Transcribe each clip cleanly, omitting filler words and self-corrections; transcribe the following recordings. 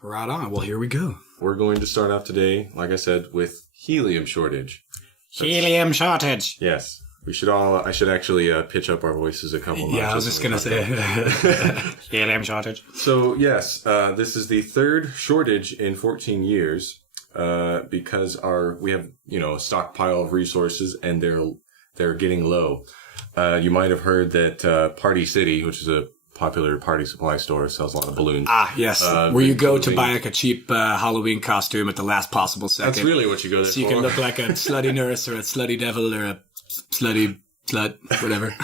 Right on. Well, here we go. We're going to start off today, like I said, with helium shortage. Helium shortage. Yes. I should actually pitch up our voices a couple notches. Yeah, I was just going to say. Helium shortage. So, yes, this is the third shortage in 14 years because we have, a stockpile of resources and they're getting low. You might have heard that Party City, which is a popular party supply store, sells a lot of balloons. Ah, yes. Where you go to buy like a cheap Halloween costume at the last possible second. That's really what you go there so for. So you can look like a slutty nurse or a slutty devil or a slutty slut, whatever.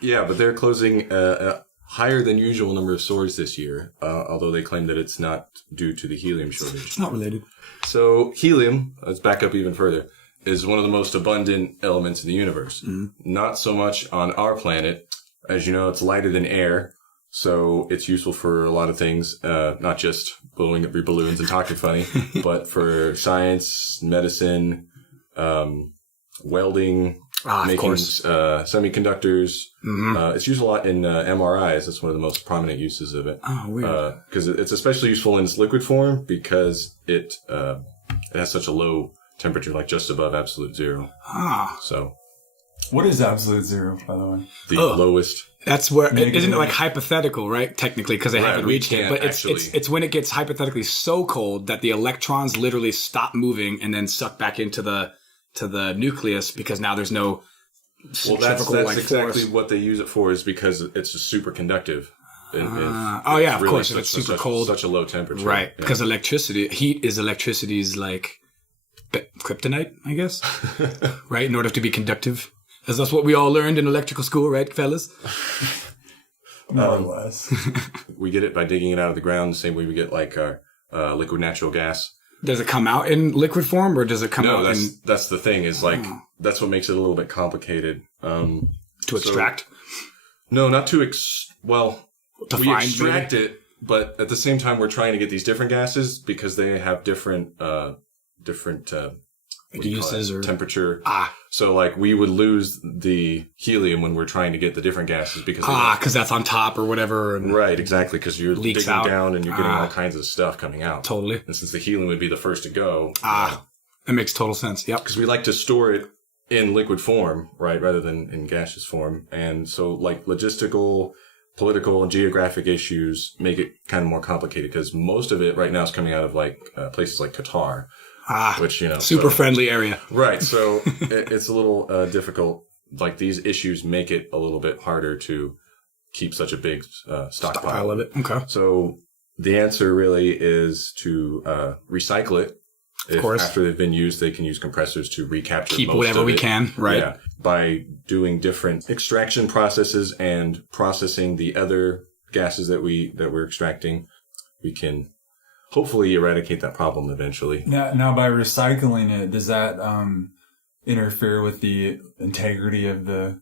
Yeah, but they're closing a higher than usual number of stores this year, although they claim that it's not due to the helium shortage. It's not related. So helium, let's back up even further, is one of the most abundant elements in the universe. Mm-hmm. Not so much on our planet. As you know, it's lighter than air, so it's useful for a lot of things, not just blowing up your balloons and talking funny, but for science, medicine, welding, making semiconductors. Mm-hmm. It's used a lot in MRIs. That's one of the most prominent uses of it. Oh, weird. Because it's especially useful in its liquid form because it has such a low temperature, like just above absolute zero. Ah. So. What is absolute zero, by the way? The lowest. That's where isn't it like hypothetical, right? Technically, because they haven't reached it, but it's when it gets hypothetically so cold that the electrons literally stop moving and then suck back into the nucleus because now there's no centrifugal that's exactly force. What they use it for is because it's just super conductive. Of course, if it's super cold, such a low temperature, right? Yeah. Because heat is electricity's like kryptonite, I guess, right? In order to be conductive. As that's what we all learned in electrical school, right, fellas? More or less. We get it by digging it out of the ground, the same way we get like our liquid natural gas. Does it come out in liquid form, or does it come out in... that's the thing, is like, that's what makes it a little bit complicated. To extract? No, not to we extract it, but at the same time we're trying to get these different gases because they have different uses or temperature. So like we would lose the helium when we're trying to get the different gases because that's on top or whatever. And right, exactly, because you're digging down and you're getting all kinds of stuff coming out. Totally. And since the helium would be the first to go, that makes total sense. Yep. Because we like to store it in liquid form, right, rather than in gaseous form, and so like logistical, political, and geographic issues make it kind of more complicated because most of it right now is coming out of like places like Qatar. Which, super friendly area. Right. So it's a little difficult. Like these issues make it a little bit harder to keep such a big stockpile of it. Okay. So the answer really is to recycle it. Of course. After they've been used, they can use compressors to recapture keep most whatever of we it. can. Right. Yeah. By doing different extraction processes and processing the other gases that we're extracting, we can hopefully eradicate that problem eventually. Now by recycling it, does that interfere with the integrity of the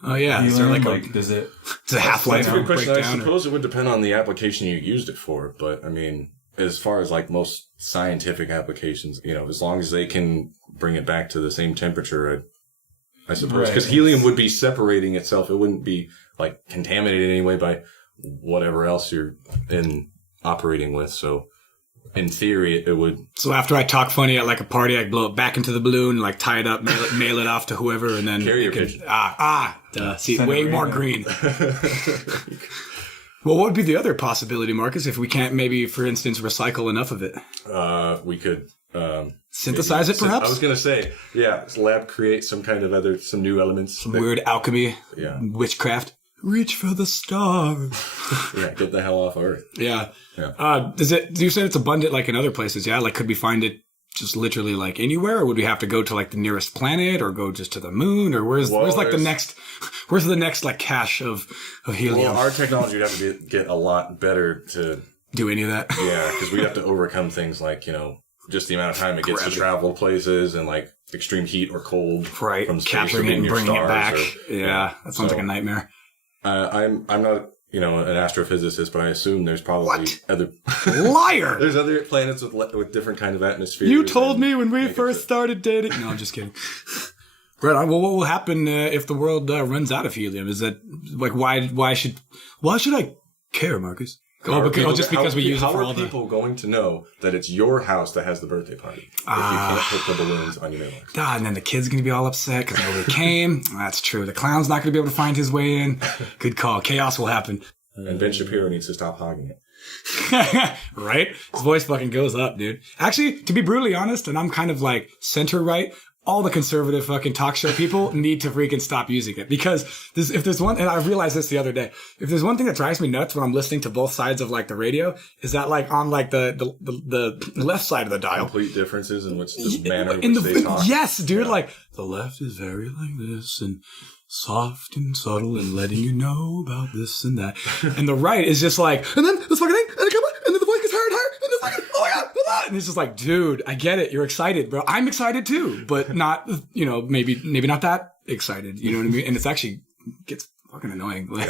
helium? Is there does it half-life? That's a good question. I suppose it would depend on the application you used it for, but I mean, as far as like most scientific applications, as long as they can bring it back to the same temperature, I suppose, because helium would be separating itself. It wouldn't be like contaminated in any way by whatever else you're operating with. So in theory, it would. So after I talk funny at like a party, I blow it back into the balloon, like tie it up, mail it off to whoever, and then carrier pigeon. See, way more green. Well, what would be the other possibility, Marcus, if we can't maybe, for instance, recycle enough of it? We could synthesize it, perhaps. I was going to say, lab create some kind of some new elements, some weird alchemy, witchcraft. Reach for the stars. Get the hell off Earth. Yeah. Do you say it's abundant like in other places? Yeah. Like, could we find it just literally like anywhere, or would we have to go to like the nearest planet, or go just to the moon, or where's the next like cache of helium? Well, our technology would have to get a lot better to do any of that. Yeah, because we have to overcome things like just the amount of time it gets to travel places and like extreme heat or cold, right? From space, capturing it and bringing it back. That sounds like a nightmare. I'm not an astrophysicist, but I assume there's probably other liar. There's other planets with different kind of atmospheres. You told me when we first started dating. No, I'm just kidding. Right on. Well, what will happen if the world runs out of helium? Is that like why should I care, Marcus? Because we use it how for are all the... people going to know that it's your house that has the birthday party if you can't put the balloons on your mailbox? And then the kid's going to be all upset because nobody came. That's true. The clown's not going to be able to find his way in. Good call. Chaos will happen. And Ben Shapiro needs to stop hogging it. Right? His voice fucking goes up, dude. Actually, to be brutally honest, and I'm kind of like center right, all the conservative fucking talk show people need to freaking stop using it. Because if there's one, and I realized this the other day, if there's one thing that drives me nuts when I'm listening to both sides of like the radio, is that like on like the left side of the dial. Complete differences in which the manner in which they talk. Yes, dude. Yeah. Like the left is very like this and soft and subtle and letting you know about this and that. And the right is just like, and then this fucking thing, and then the voice gets higher and higher, and it's like, oh my God. And it's just like, dude, I get it. You're excited, bro. I'm excited too, but not, maybe not that excited. You know what I mean? And it's actually gets fucking annoying. Like,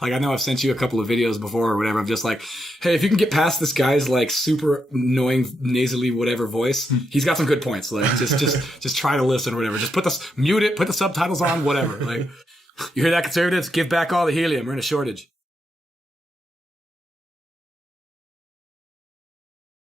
like I know I've sent you a couple of videos before or whatever. I'm just like, hey, if you can get past this guy's like super annoying nasally whatever voice, he's got some good points. Like just try to listen or whatever. Just mute it, put the subtitles on, whatever. Like, you hear that, conservatives? Give back all the helium. We're in a shortage.